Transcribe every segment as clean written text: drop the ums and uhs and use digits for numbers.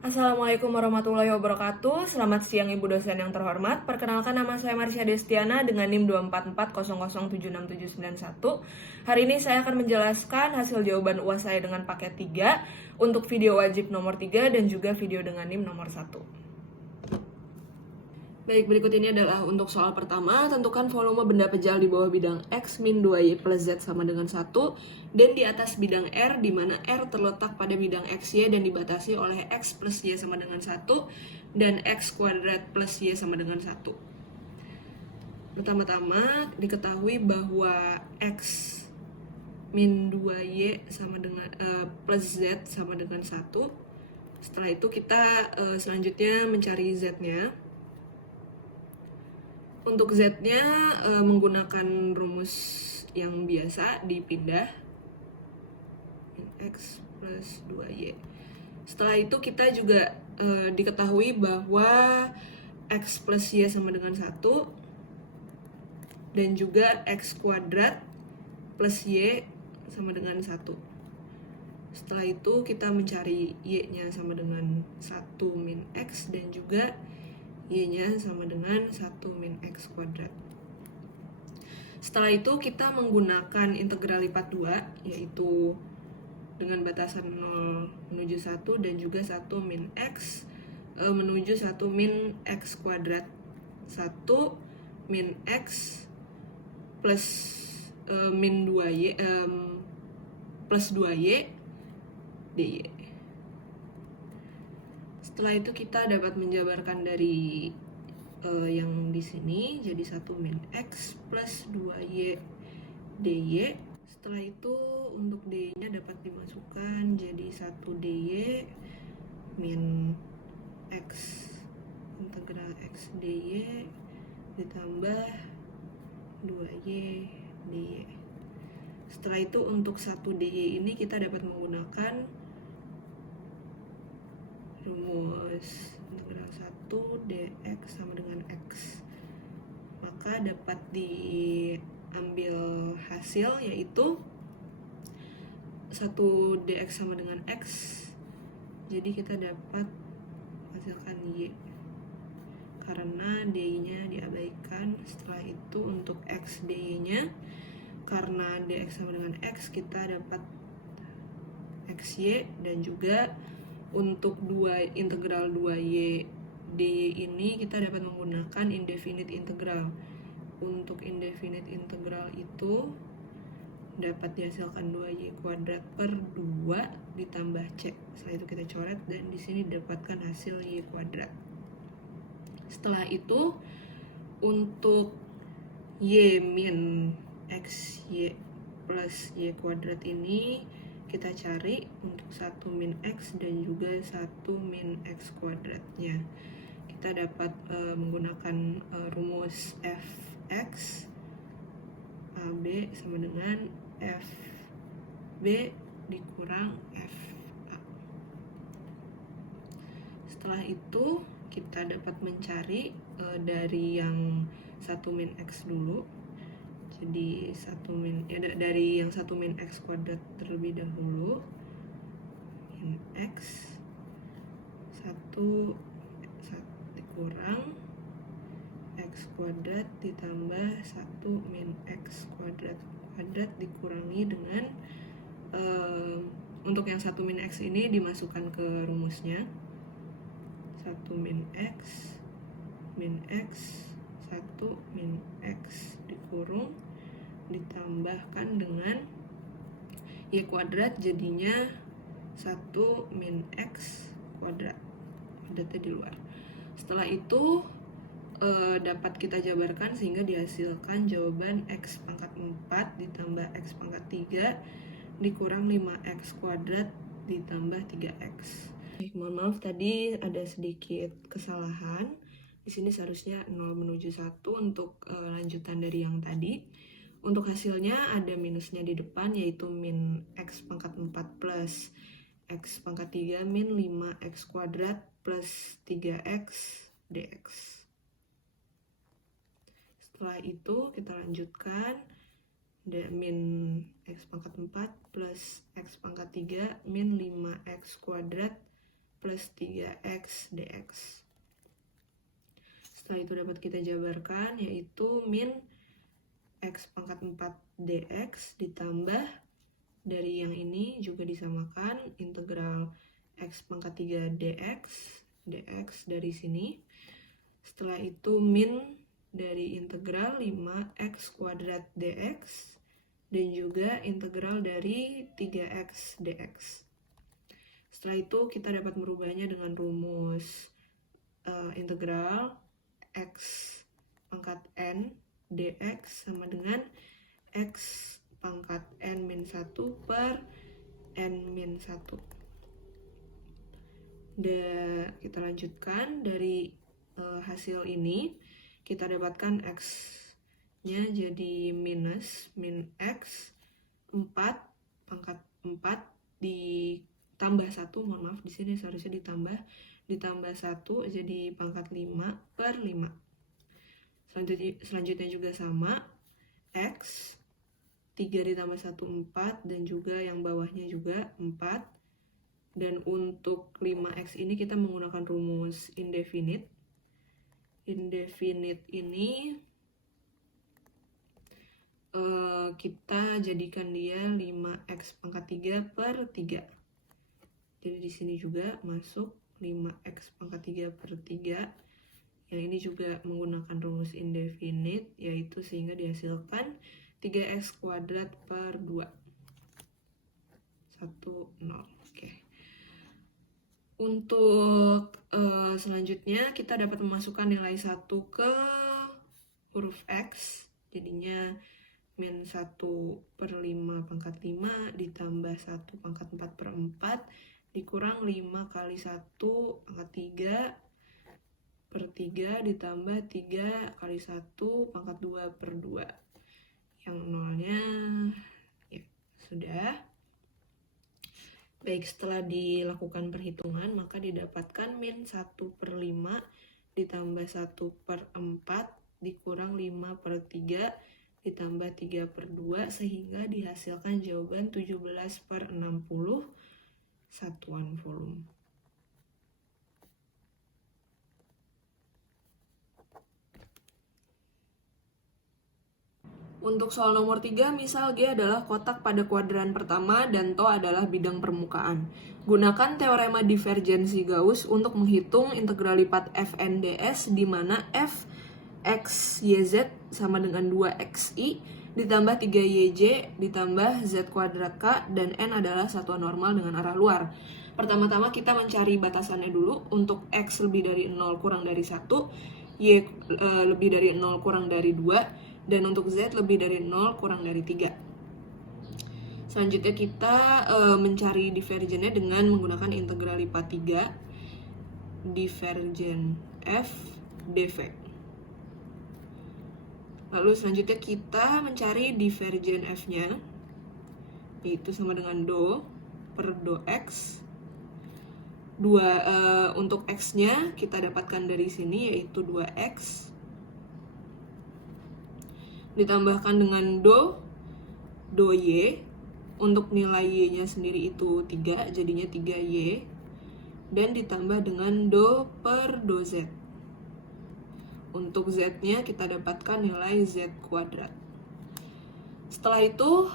Assalamualaikum warahmatullahi wabarakatuh. Selamat siang Ibu dosen yang terhormat. Perkenalkan, nama saya Marsha Destiana dengan NIM 244007791. Hari ini saya akan menjelaskan hasil jawaban UAS saya dengan paket 3 untuk video wajib nomor 3 dan juga video dengan NIM nomor 1. Baik, berikut ini adalah untuk soal pertama. Tentukan volume benda pejal di bawah bidang X min 2Y plus Z sama dengan 1 dan di atas bidang R, di mana R terletak pada bidang XY dan dibatasi oleh X plus Y sama dengan 1 dan X kuadrat plus Y sama dengan 1. Pertama-tama diketahui bahwa X min 2Y sama dengan plus Z sama dengan 1. Setelah itu kita selanjutnya mencari Z-nya. Untuk Z-nya menggunakan rumus yang biasa, dipindah X plus 2Y. Setelah itu kita juga diketahui bahwa X plus Y sama dengan 1 dan juga X kuadrat plus Y sama dengan 1. Setelah itu kita mencari Y-nya sama dengan 1 min X dan juga Y-nya sama dengan 1 min X kuadrat. Setelah itu kita menggunakan integral lipat 2, yaitu dengan batasan 0 menuju 1 dan juga 1 min X menuju 1 min X kuadrat. 1 min X plus min 2Y plus 2Y dy. Setelah itu kita dapat menjabarkan dari yang di sini jadi 1 min X plus 2Y dy. Setelah itu untuk dy-nya dapat dimasukkan jadi 1 dy min X integral X dy ditambah 2Y dy. Setelah itu untuk 1 dy ini kita dapat menggunakan rumus integral 1 dx sama dengan x. Maka dapat diambil hasil yaitu 1 dx sama dengan x. Jadi kita dapat hasilkan y karena dy-nya diabaikan. Setelah itu untuk x dy-nya, karena dx sama dengan x, kita dapat xy, dan juga untuk integral 2y dy ini kita dapat menggunakan indefinite integral. Untuk indefinite integral itu dapat dihasilkan 2y kuadrat per 2 ditambah c. Setelah itu kita coret dan di sini didapatkan hasil y kuadrat. Setelah itu untuk y min xy plus y kuadrat ini kita cari untuk 1 min X dan juga 1 min X kuadratnya. Kita dapat menggunakan rumus Fx AB sama dengan Fb dikurang Fa. Setelah itu kita dapat mencari dari yang 1 min X dulu. Jadi dari yang 1 min X kuadrat terlebih dahulu, min X 1 dikurang X kuadrat ditambah 1 min X kuadrat dikurangi dengan untuk yang 1 min X ini dimasukkan ke rumusnya 1 min X 1 min X dikurung ditambahkan dengan y kuadrat, jadinya 1 min X kuadrat, kuadratnya di luar. Setelah itu dapat kita jabarkan sehingga dihasilkan jawaban X pangkat 4 ditambah X pangkat 3 dikurang 5X kuadrat ditambah 3X. Mohon maaf tadi ada sedikit kesalahan. Di sini seharusnya 0 menuju 1 untuk lanjutan dari yang tadi. Untuk hasilnya ada minusnya di depan, yaitu min X pangkat 4 plus X pangkat 3 min 5X kuadrat plus 3X dx. Setelah itu kita lanjutkan, min X pangkat 4 plus X pangkat 3 min 5X kuadrat plus 3x dx. Setelah itu dapat kita jabarkan, yaitu min x pangkat 4 dx ditambah dari yang ini juga disamakan integral x pangkat 3 dx dari sini. Setelah itu min dari integral 5x kuadrat dx dan juga integral dari 3x dx. Setelah itu kita dapat merubahnya dengan rumus integral x pangkat n dx sama dengan x pangkat n-1 per n-1. Dan kita lanjutkan dari hasil ini, kita dapatkan x-nya jadi minus min x 4 pangkat 4 ditambah 1, mohon maaf di sini seharusnya ditambah 1 jadi pangkat 5 per 5. Selanjutnya juga sama, x 3 ditambah 1 4 dan juga yang bawahnya juga 4. Dan untuk 5x ini kita menggunakan rumus indefinite. Indefinite ini kita jadikan dia 5x pangkat 3 per 3. Jadi di sini juga masuk 5x pangkat 3 per 3. Yang ini juga menggunakan rumus indefinite, yaitu sehingga dihasilkan 3x kuadrat per 2. 1, 0. Oke. Untuk selanjutnya kita dapat memasukkan nilai 1 ke huruf x. Jadinya min 1 per 5 pangkat 5 ditambah 1 pangkat 4 per 4 dikurang 5 kali 1 pangkat 3 per 3 ditambah 3 kali 1 pangkat 2 per 2. Yang nolnya ya sudah. Baik, setelah dilakukan perhitungan maka didapatkan min 1 per 5 ditambah 1 per 4 dikurang 5 per 3 ditambah 3 per 2 sehingga dihasilkan jawaban 17 per 60 satuan volume. Untuk soal nomor 3, misal G adalah kotak pada kuadran pertama dan TO adalah bidang permukaan. Gunakan teorema divergensi Gauss untuk menghitung integral lipat Fn ds di mana f x yz sama dengan 2xi ditambah 3yj ditambah z kuadrat k dan n adalah satuan normal dengan arah luar. Pertama-tama kita mencari batasannya dulu. Untuk x lebih dari 0 kurang dari 1, y lebih dari 0 kurang dari 2, dan untuk z lebih dari 0 kurang dari 3. Selanjutnya kita mencari divergennya dengan menggunakan integral lipat 3 divergen f dv. Lalu selanjutnya kita mencari divergen f-nya, yaitu sama dengan do per do x. Untuk x-nya kita dapatkan dari sini, yaitu 2x ditambahkan dengan do y. Untuk nilai y-nya sendiri itu 3, jadinya 3y, dan ditambah dengan do per do z. Untuk z-nya kita dapatkan nilai z kuadrat. Setelah itu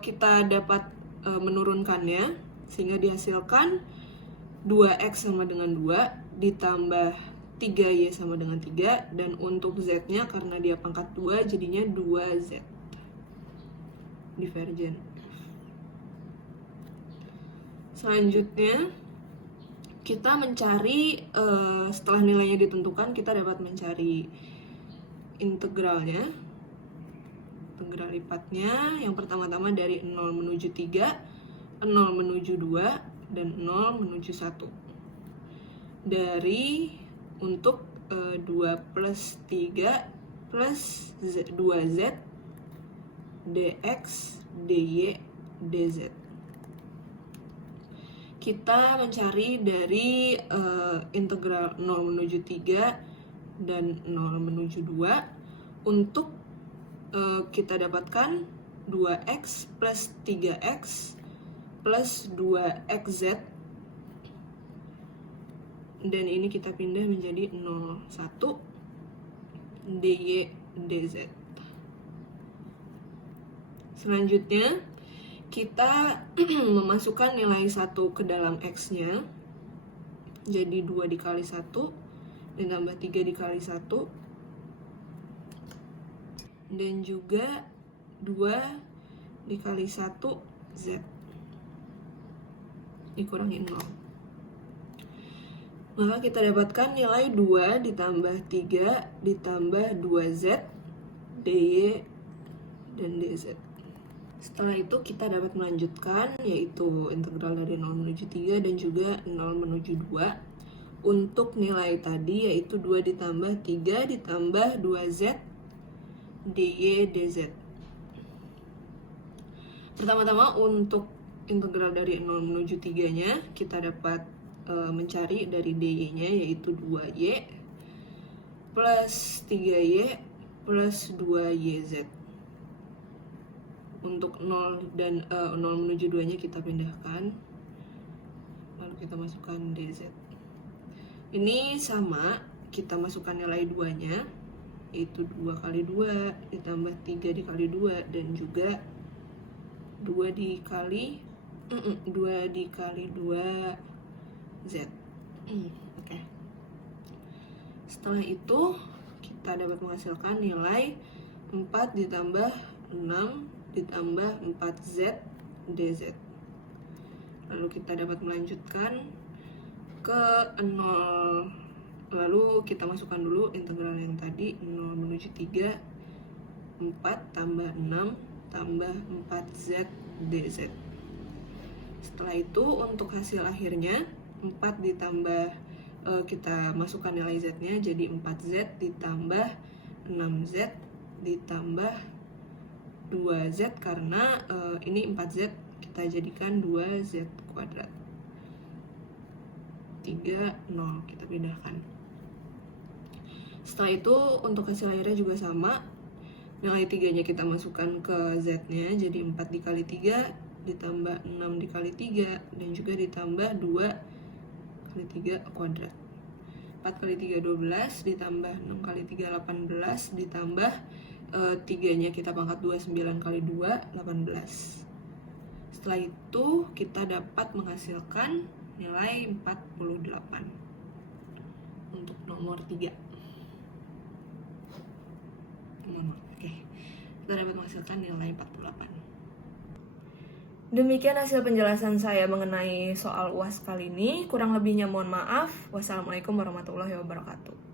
kita dapat menurunkannya sehingga dihasilkan 2x sama dengan 2 ditambah 3y sama dengan 3, dan untuk z-nya karena dia pangkat 2 jadinya 2z. Divergen. Selanjutnya kita mencari, setelah nilainya ditentukan, kita dapat mencari integralnya. Integral lipatnya yang pertama-tama dari 0 menuju 3, 0 menuju 2, dan 0 menuju 1. Dari untuk 2 plus 3 plus 2z dx dy dz. Kita mencari dari integral 0 menuju 3 dan 0 menuju 2. Untuk kita dapatkan 2x plus 3x plus 2xz dan ini kita pindah menjadi 0, 1, dy, dz. Selanjutnya kita memasukkan nilai 1 ke dalam x-nya, jadi 2 dikali 1 ditambah 3 dikali 1, dan juga 2 dikali 1 z dikurangi 0. Maka kita dapatkan nilai 2 ditambah 3 ditambah 2z dy dan dz. Setelah itu kita dapat melanjutkan, yaitu integral dari 0 menuju 3 dan juga 0 menuju 2 untuk nilai tadi, yaitu 2 ditambah 3 ditambah 2z dy dz. Pertama-tama untuk integral dari 0 menuju 3 nya kita dapat mencari dari dy nya, yaitu 2y plus 3y plus 2yz. Untuk 0 dan 0 menuju 2 nya kita pindahkan, lalu kita masukkan dz. Ini sama, kita masukkan nilai 2 nya, yaitu 2 kali 2 ditambah 3 dikali 2 dan juga 2 dikali 2 z. Oke. Setelah itu kita dapat menghasilkan nilai 4 ditambah 6 ditambah 4z dz. Lalu kita dapat melanjutkan ke 0, lalu kita masukkan dulu integral yang tadi, 0 menuju 3, 4 tambah 6 tambah 4z dz. Setelah itu untuk hasil akhirnya 4 ditambah kita masukkan nilai z nya, jadi 4z ditambah 6z ditambah 2z, karena ini 4z kita jadikan 2z kuadrat. 3, 0 kita pindahkan. Setelah itu untuk hasil akhirnya juga sama, nilai 3 nya kita masukkan ke z nya, jadi 4 dikali 3 ditambah 6 dikali 3 dan juga ditambah 2 kali 3 kuadrat. 4 kali 3 12 ditambah 6 kali 3 18 ditambah 3 nya kita pangkat 2, 9 kali 2 18. Setelah itu kita dapat menghasilkan nilai 48 untuk nomor 3. Oke, kita dapat menghasilkan nilai 48. Demikian hasil penjelasan saya mengenai soal UAS kali ini. Kurang lebihnya mohon maaf. Wassalamualaikum warahmatullahi wabarakatuh.